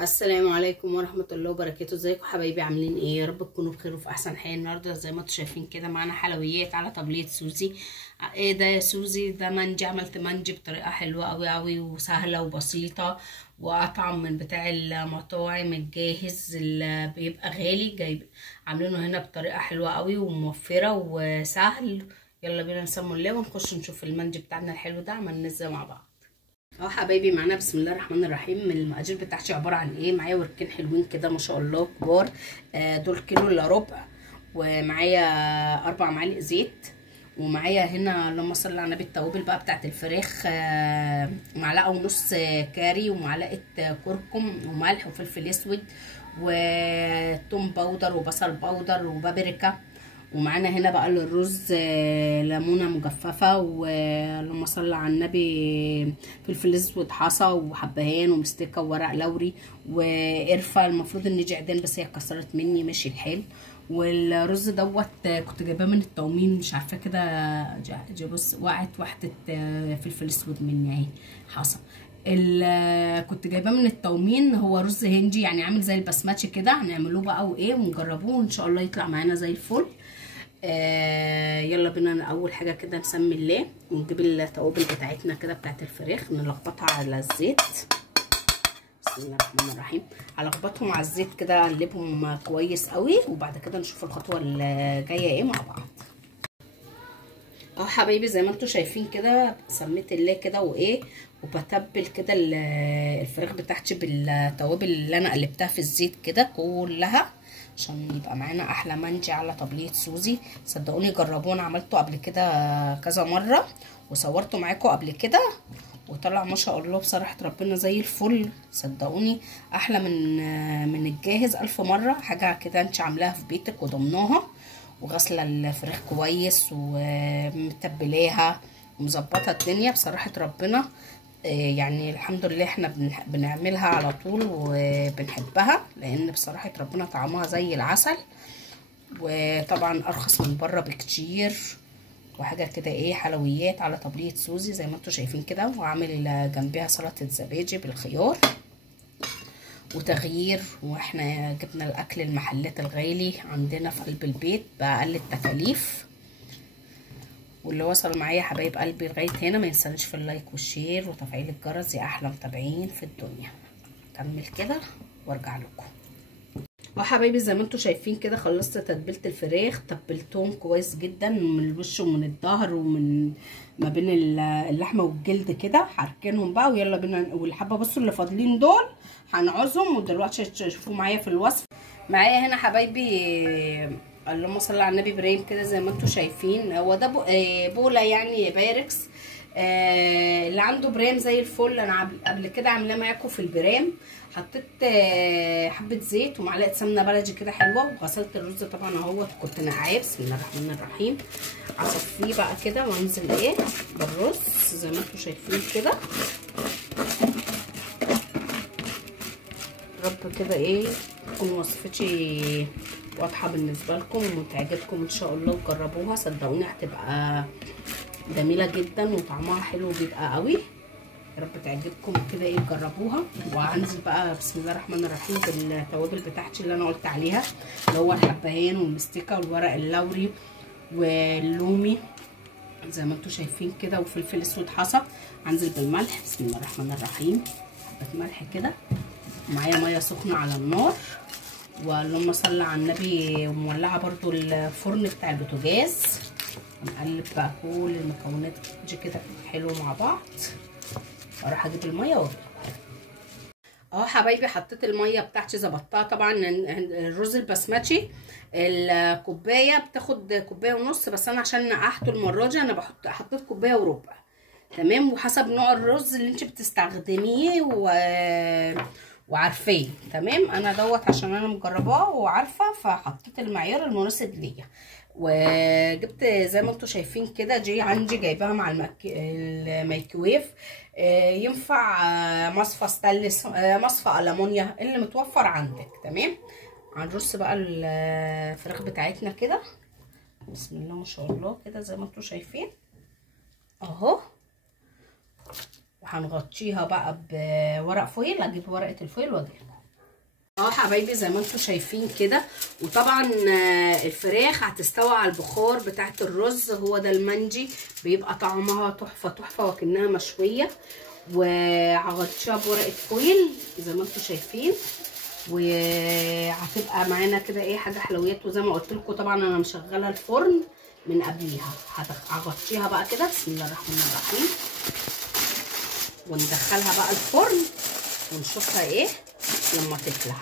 السلام عليكم ورحمه الله وبركاته. ازيكم حبايبي؟ عاملين ايه؟ يا رب تكونوا بخير وفي احسن حال. النهارده زي ما انتم شايفين كده معانا حلويات على طبليه سوزي. ايه ده يا سوزي؟ ده مانجي. عملت مانجي بطريقه حلوه قوي قوي وسهله وبسيطه واطعم من بتاع المطاعم الجاهز اللي بيبقى غالي. جايب عاملينه هنا بطريقه حلوه قوي وموفره وسهل. يلا بينا نسمي الله ونخش نشوف المانجي بتاعنا الحلو ده عملناه ازاي مع بعض. حبايبي معانا بسم الله الرحمن الرحيم. من المقادير بتاعتي عباره عن ايه؟ معايا وركين حلوين كده ما شاء الله كبار، دول كيلو الا ربع. ومعايا 4 معالق زيت. ومعايا هنا اللهم صل على النبي التوابل بقى بتاعت الفراخ، معلقه ونص كاري ومعلقه كركم وملح وفلفل اسود وتوم باودر وبصل باودر وبابريكا. ومعانا هنا بقى الرز ليمونه مجففه ولما صلى على النبي فلفل اسود حصى وحبهان ومستكه وورق لوري وقرفه. المفروض ان دي عيدان بس هي اتكسرت مني، ماشي الحال. والرز دوت كنت جايباه من التومين، مش عارفه كده بص وقعت واحده فلفل اسود مني اهي حصى. كنت جايباه من التومين، هو رز هندي يعني عامل زي البسماتي كده. هنعملوه بقى وايه ونجربوه وان شاء الله يطلع معانا زي الفل. يلا بينا اول حاجه كده نسمي الله ونجيب التوابل بتاعتنا كده بتاعت الفراخ نلخبطها على الزيت. بسم الله الرحمن الرحيم. هلخبطهم على الزيت كده اقلبهم كويس قوي وبعد كده نشوف الخطوه اللي جايه ايه مع بعض. حبايبي زي ما انتم شايفين كده سميت الله كده وايه وبتبل كده الفراخ بتاعتي بالتوابل اللي انا قلبتها في الزيت كده كلها عشان يبقى معانا احلى مانجي على طبليه سوزي. صدقوني جربوه، انا عملته قبل كده كذا مره وصورته معاكم قبل كده وطلع ما شاء الله بصراحه ربنا زي الفل. صدقوني احلى من الجاهز 1000 مره. حاجه كده انت عاملاها في بيتك وضمناها وغسله الفراخ كويس ومتبلاها ومظبطه الدنيا بصراحه ربنا. يعني الحمد لله احنا بنعملها على طول وبنحبها لان بصراحه ربنا طعمها زي العسل وطبعا ارخص من بره بكتير. وحاجه كده ايه حلويات على طبليه سوزي زي ما انتم شايفين كده. وعامل جنبها سلطه زبادي بالخيار وتغيير. واحنا جبنا الاكل المحلات الغالي عندنا في قلب البيت باقل التكاليف. واللي وصل معايا حبايب قلبي لغايه هنا ما ينسانش في اللايك والشير وتفعيل الجرس يا احلى متابعين في الدنيا. اكمل كده وارجع لكم. حبايبي زي ما انتم شايفين كده خلصت تتبيله الفراخ. تبلتهم كويس جدا من الوش ومن الظهر ومن ما بين اللحمه والجلد كده. هركنهم بقى ويلا بينا. والحبه بصوا اللي فاضلين دول هنعوزهم ودلوقتي تشوفوا معايا في الوصف. معايا هنا حبايبي اللهم صل على النبي بريم كده زي ما انتم شايفين. هو ده بوله يعني بايركس. اللي عنده برام زي الفل. انا قبل كده عاملاه معاكم في البرام. حطيت حبه زيت ومعلقه سمنه بلدي كده حلوه وغسلت الرز طبعا اهوت كنت نقعاه. بسم الله الرحمن الرحيم. اصفيه بقى كده وانزل ايه بالرز زي ما انتم شايفين كده. رب كده ايه تكون وصفتي واضحه بالنسبه لكم وتعجبكم ان شاء الله وجربوها. صدقوني هتبقى جميله جدا وطعمها حلو بيبقى قوي. يا رب تعجبكم كده ايه جربوها. وهنزل بقى بسم الله الرحمن الرحيم بالتوابل بتاعتي اللي انا قلت عليها اللي هو الحبهان والمستكه والورق اللوري واللومي زي ما انتم شايفين كده وفلفل اسود حصى. هنزل بالملح بسم الله الرحمن الرحيم. حبه ملح كده. معايا ميه سخنه على النار واللهم صل على النبي ومولعه برضو الفرن بتاع البوتاجاز. هنقلب بقى كل المكونات دي كده حلو مع بعض. اروح اجيب الميه واجيب حبايبي. حطيت الميه بتاعتي ظبطتها. طبعا الرز البسمتي الكوبايه بتاخد كوبايه ونص بس انا عشان نقحته المره دي انا حطيت كوبايه وربع تمام. وحسب نوع الرز اللي انت بتستخدميه وعارفاه تمام. انا دوت عشان انا مجرباه وعارفه فحطيت المعيار المناسب ليا. وجبت زي ما انتم شايفين كده دي عندي جايباها مع الميكرويف. ينفع مصفى ستانلس مصفى ألمونيا اللي متوفر عندك تمام. هنرص بقى الفراخ بتاعتنا كده بسم الله ما شاء الله كده زي ما انتم شايفين اهو. وهنغطيها بقى بورق فويل. اجيب ورقه الفويل واجيبها اهو حبايبي زي ما انتم شايفين كده. وطبعا الفراخ هتستوي على البخار بتاعه الرز، هو ده المندي، بيبقى طعمها تحفه تحفه وكأنها مشويه. وهغطيها بورقه فويل زي ما انتم شايفين، وهتبقى معانا كده ايه حاجه حلويات. وزي ما قلت لكم طبعا انا مشغله الفرن من قبليها. هغطيها بقى كده بسم الله الرحمن الرحيم، وندخلها بقى الفرن ونشوفها ايه لما تطلع.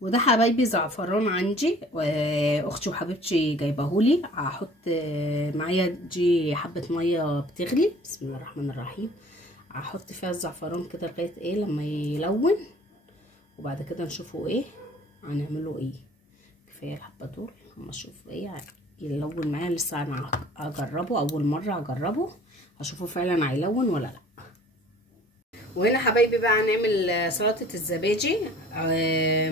وده حبايبي زعفران عندي، واختي وحبيبتي جايبهولي. هحط معايا دي حبه ميه بتغلي بسم الله الرحمن الرحيم. هحط فيها الزعفران كده لغايه ايه لما يلون، وبعد كده نشوفوا ايه هنعمله ايه. كفايه الحبه دول اما اشوف ايه يلون معايا. لسه انا اجربه اول مره اجربه، هشوفه فعلا هيلون ولا لا. وهنا حبايبي بقى هنعمل سلطه الزبادي.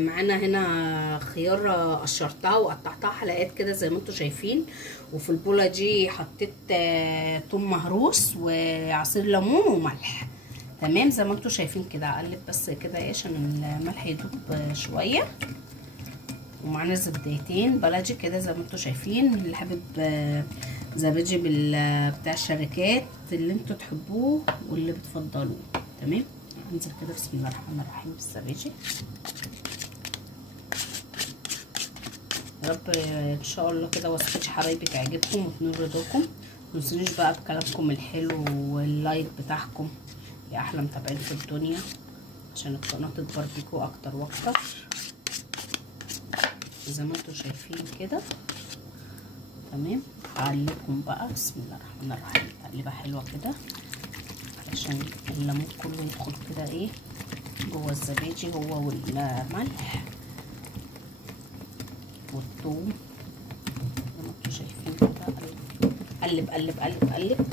معانا هنا خيار قشرتها وقطعتها حلقات كده زي ما انتم شايفين. وفي البوله دي حطيت ثوم مهروس وعصير ليمون وملح. تمام زي ما انتم شايفين كده. اقلب بس كده ايه عشان الملح يدوب شويه. ومعانا زبدتين بلدي كده زي ما انتم شايفين. اللي حابب زبادي بتاع الشركات اللي انتوا تحبوه واللي بتفضلوه. تمام. هنزل كده بسم الله الرحمن الرحيم بالزبادي. يا رب ان شاء الله كده وصفتي حبايبي تعجبكم وتنور رضاكم. متنسونيش بقى بكلامكم الحلو واللايك بتاعكم يا احلى متابعين في الدنيا، عشان القناه تكبر بيكم اكتر واكتر زي ما انتم شايفين كده. تمام. هقلبهم بقى بسم الله الرحمن الرحيم تقليبه حلوه كده عشان الليمون كله يدخل كده ايه جوه الزبادي، هو والملح والثوم زي ما انتم شايفين كده. قلب قلب قلب قلب.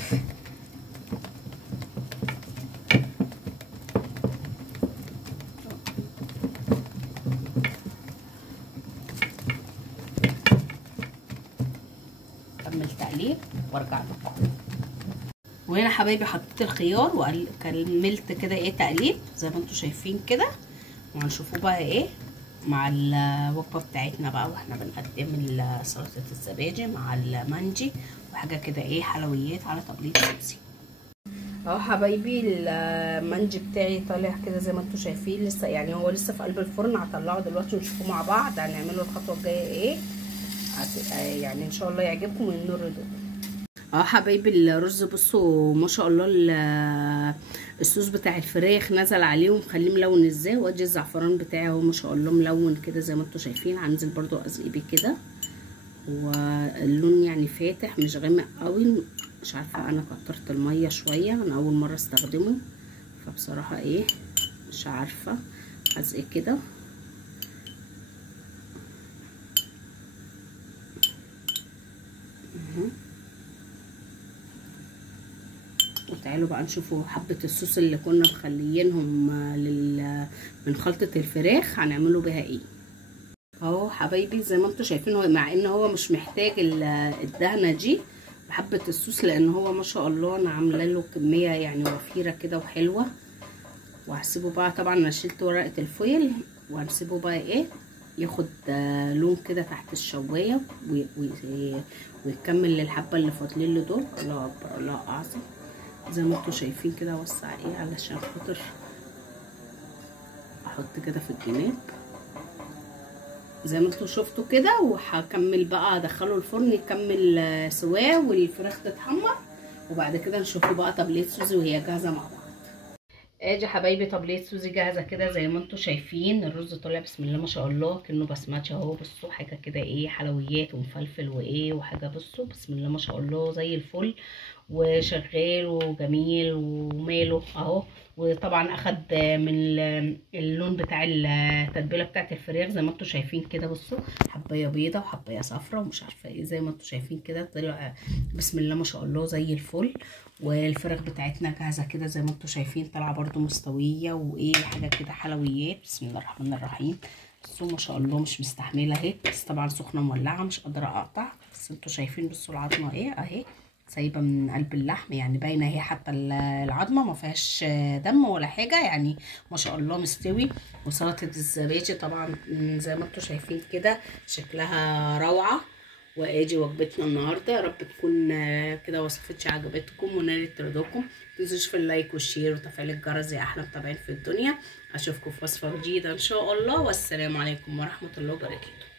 كمل تقليب وارجع لكم. وهنا حبايبي حطيت الخيار وكملت كده ايه تقليب زي ما انتم شايفين كده. وهنشوفوه بقى ايه مع الوجبه بتاعتنا بقى، واحنا بنقدم سلطه الزبادي مع المندي وحاجه كده ايه حلويات على طبليه سوسي. اهو حبايبي المندي بتاعي طالع كده زي ما انتم شايفين. لسه يعني هو لسه في قلب الفرن. هطلعه دلوقتي ونشوفه مع بعض هنعمله الخطوه الجايه ايه. يعني ان شاء الله يعجبكم وينور رضاكم. اهو حبايبي الرز بصوا ما شاء الله الصوص بتاع الفراخ نزل عليه ومخليه ملون ازاي. وادي الزعفران بتاعي اهو ما شاء الله ملون كده زي ما انتم شايفين. هنزل برضو ازقي بيه كده واللون يعني فاتح مش غامق قوي. مش عارفه انا كترت الميه شويه، انا اول مره استخدمه فبصراحه ايه مش عارفه. ازقي كده وتعالوا بقى نشوفوا حبة الصوص اللي كنا مخليينهم من خلطة الفراخ هنعمله بيها ايه. اهو حبايبي زي ما انتم شايفين، هو مع ان هو مش محتاج الدهنة دي بحبة الصوص لان هو ما شاء الله انا عامله له كمية يعني وفيرة كده وحلوة. وهسيبه بقى طبعا انا شلت ورقة الفويل وهنسيبه بقى ايه ياخد لون كده تحت الشواية ويكمل للحبة اللي فاضلين له دول. الله اكبر الله اعظم. زي ما انتم شايفين كده اوسع ايه علشان خاطر احط كده في الجناب زي ما انتم شفتوا كده. وهكمل بقى ادخله الفرن يكمل سواه والفراخ تتحمر، وبعد كده نشوفوا بقى طبليه سوزي وهي جاهزه مع بعض. ادي حبايبي طبليه سوزي جاهزه كده زي ما انتم شايفين. الرز طالع بسم الله ما شاء الله كأنه بسمتي اهو. بصوا حاجه كده ايه حلويات ومفلفل وايه وحاجه. بصوا بسم الله ما شاء الله زي الفل وشغال وجميل وماله اهو. وطبعا اخد من اللون بتاع التتبيله بتاعت الفراخ زي ما انتم شايفين كده. بصوا حبايه بيضه وحبايه صفراء ومش عارفه ايه زي ما انتم شايفين كده. طلع بسم الله ما شاء الله زي الفل. والفراخ بتاعتنا جاهزه كده زي ما انتم شايفين طالعه برده مستويه وايه حاجه كده حلويات. بسم الله الرحمن الرحيم. بصوا ما شاء الله مش مستحمله اهي، بس طبعا سخنه مولعه مش قادره اقطع. بس انتم شايفين بصوا العظمه ايه اهي سايبه من قلب اللحم، يعني باينه هي حتى العظمه ما فيهاش دم ولا حاجه، يعني ما شاء الله مستوي. وسلطه الزبادي طبعا زي ما انتم شايفين كده شكلها روعه. وادي وجبتنا النهارده، يا رب تكون كده وصفتي عجبتكم ونالت رضاكم. متنسوش في اللايك والشير وتفعيل الجرس زي احلى متابعين في الدنيا. اشوفكم في وصفه جديده ان شاء الله، والسلام عليكم ورحمه الله وبركاته.